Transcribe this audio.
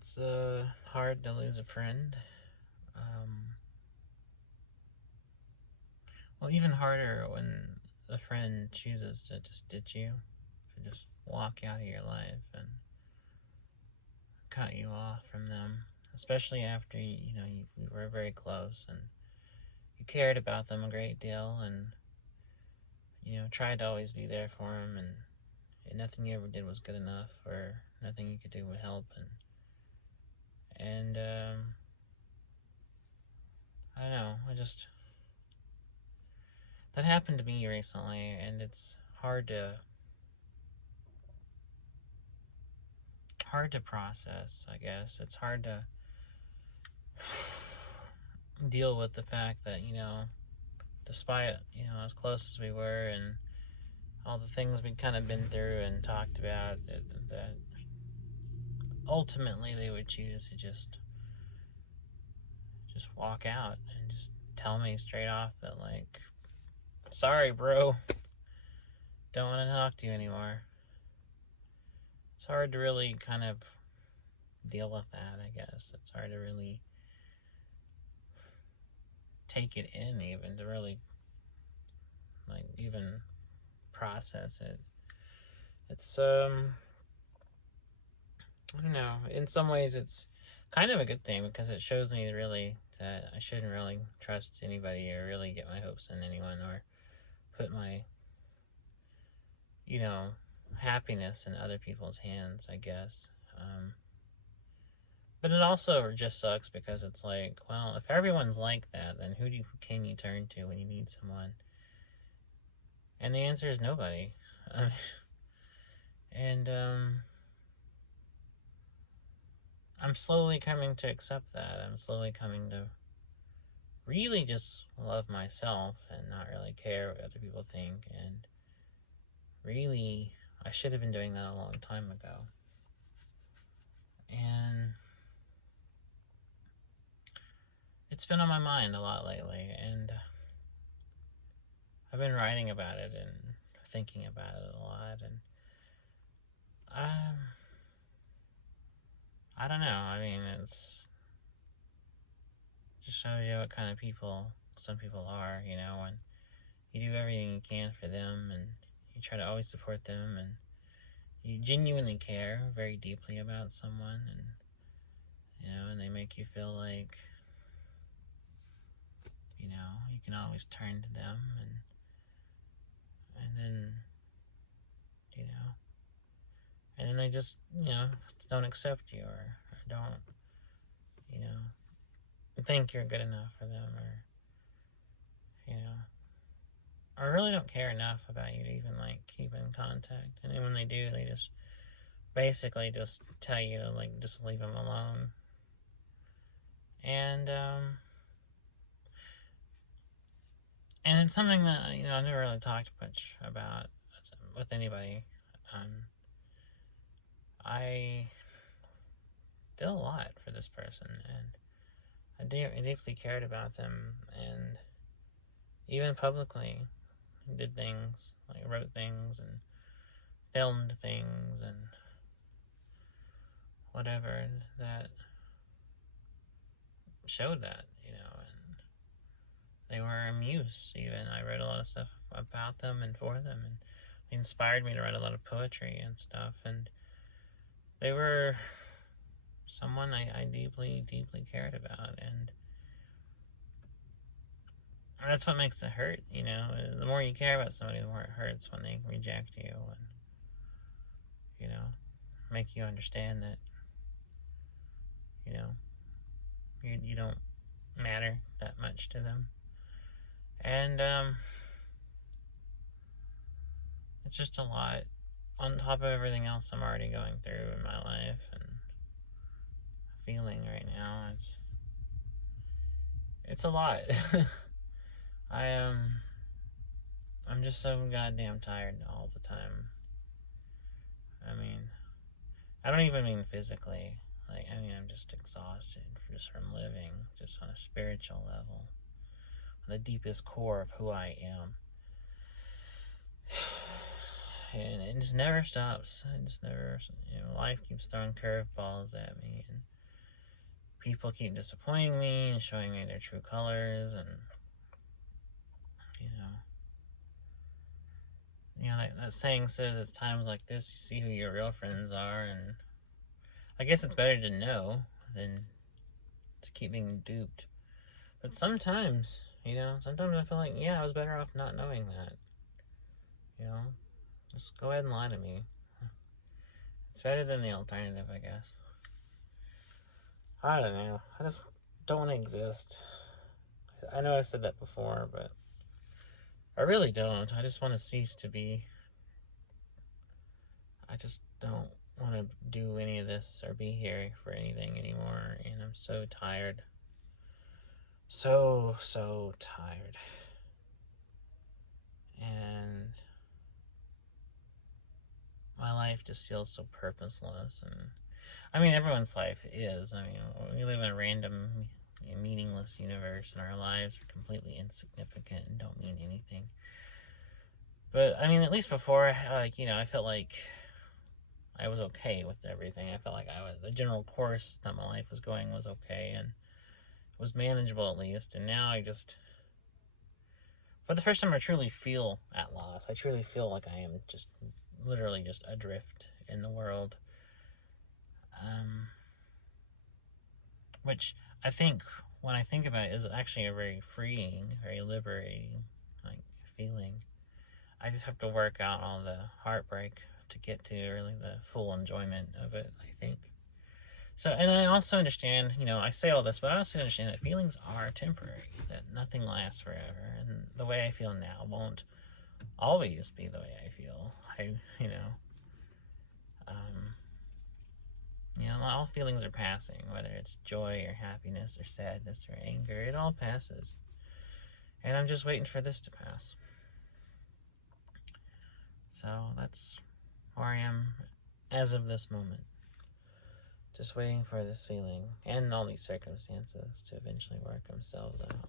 It's hard to lose a friend. Um, well, even harder when the friend chooses to just ditch you, to just walk out of your life and cut you off from them. Especially after you were very close and you cared about them a great deal and tried to always be there for them, and nothing you ever did was good enough, or nothing you could do would help, and I don't know. That happened to me recently, and it's hard to process. I guess it's hard to deal with the fact that despite as close as we were and all the things we'd kind of been through and talked about, that ultimately they would choose to just walk out and just tell me straight off that, like, sorry bro, don't want to talk to you anymore. It's hard to really kind of deal with that. I guess it's hard to really take it in, even to really even process it. It's I don't know. In some ways, it's kind of a good thing because it shows me really that I shouldn't really trust anybody or really get my hopes in anyone or put my happiness in other people's hands, I guess. But it also just sucks because it's like, well, if everyone's like that, then who can you turn to when you need someone? And the answer is nobody. And I'm slowly coming to accept that. I'm slowly coming to really just love myself and not really care what other people think. And really, I should have been doing that a long time ago. And it's been on my mind a lot lately, and I've been writing about it and thinking about it a lot, and I don't know. I mean, it's just shows you what kind of people some people are, when you do everything you can for them and you try to always support them and you genuinely care very deeply about someone, and they make you feel like you can always turn to them, and then they just don't accept you, or don't think you're good enough for them, or really don't care enough about you to even keep in contact. And then when they do, they just basically just tell you to just leave them alone. And it's something that I've never really talked much about with anybody. I did a lot for this person, and I deeply cared about them, and even publicly did things, wrote things and filmed things and whatever that showed that, and they were amused. Even I wrote a lot of stuff about them and for them, and they inspired me to write a lot of poetry and stuff, and they were someone I deeply, deeply cared about, and that's what makes it hurt, the more you care about somebody, the more it hurts when they reject you and, make you understand that, you don't matter that much to them. And it's just a lot on top of everything else I'm already going through in my life and feeling right now. It's a lot. I'm just so goddamn tired all the time. I mean, I don't even mean physically. I'm just exhausted from living, just on a spiritual level, on the deepest core of who I am. And it just never stops. It just never, life keeps throwing curveballs at me, and people keep disappointing me and showing me their true colors, and that saying says it's times like this you see who your real friends are, and I guess it's better to know than to keep being duped. But sometimes I feel like, I was better off not knowing that. Just go ahead and lie to me. It's better than the alternative, I guess. I don't know. I just don't want to exist. I know I said that before, but I really don't. I just want to cease to be. I just don't want to do any of this or be here for anything anymore, and I'm so tired. So tired. And my life just feels so purposeless, and I mean, everyone's life is. I mean, we live in a random, meaningless universe, and our lives are completely insignificant and don't mean anything. But I mean, at least before, I felt like I was okay with everything. I felt like the general course that my life was going was okay, and it was manageable at least. And now for the first time, I truly feel at loss. I truly feel like I am just literally just adrift in the world. Which I think, when I think about it, is actually a very freeing, very liberating, feeling. I just have to work out all the heartbreak to get to really the full enjoyment of it, I think. So, and I also understand, I say all this, but I also understand that feelings are temporary, that nothing lasts forever, and the way I feel now won't always be the way I feel. All feelings are passing, whether it's joy or happiness or sadness or anger, it all passes. And I'm just waiting for this to pass. So that's where I am as of this moment. Just waiting for this feeling and all these circumstances to eventually work themselves out.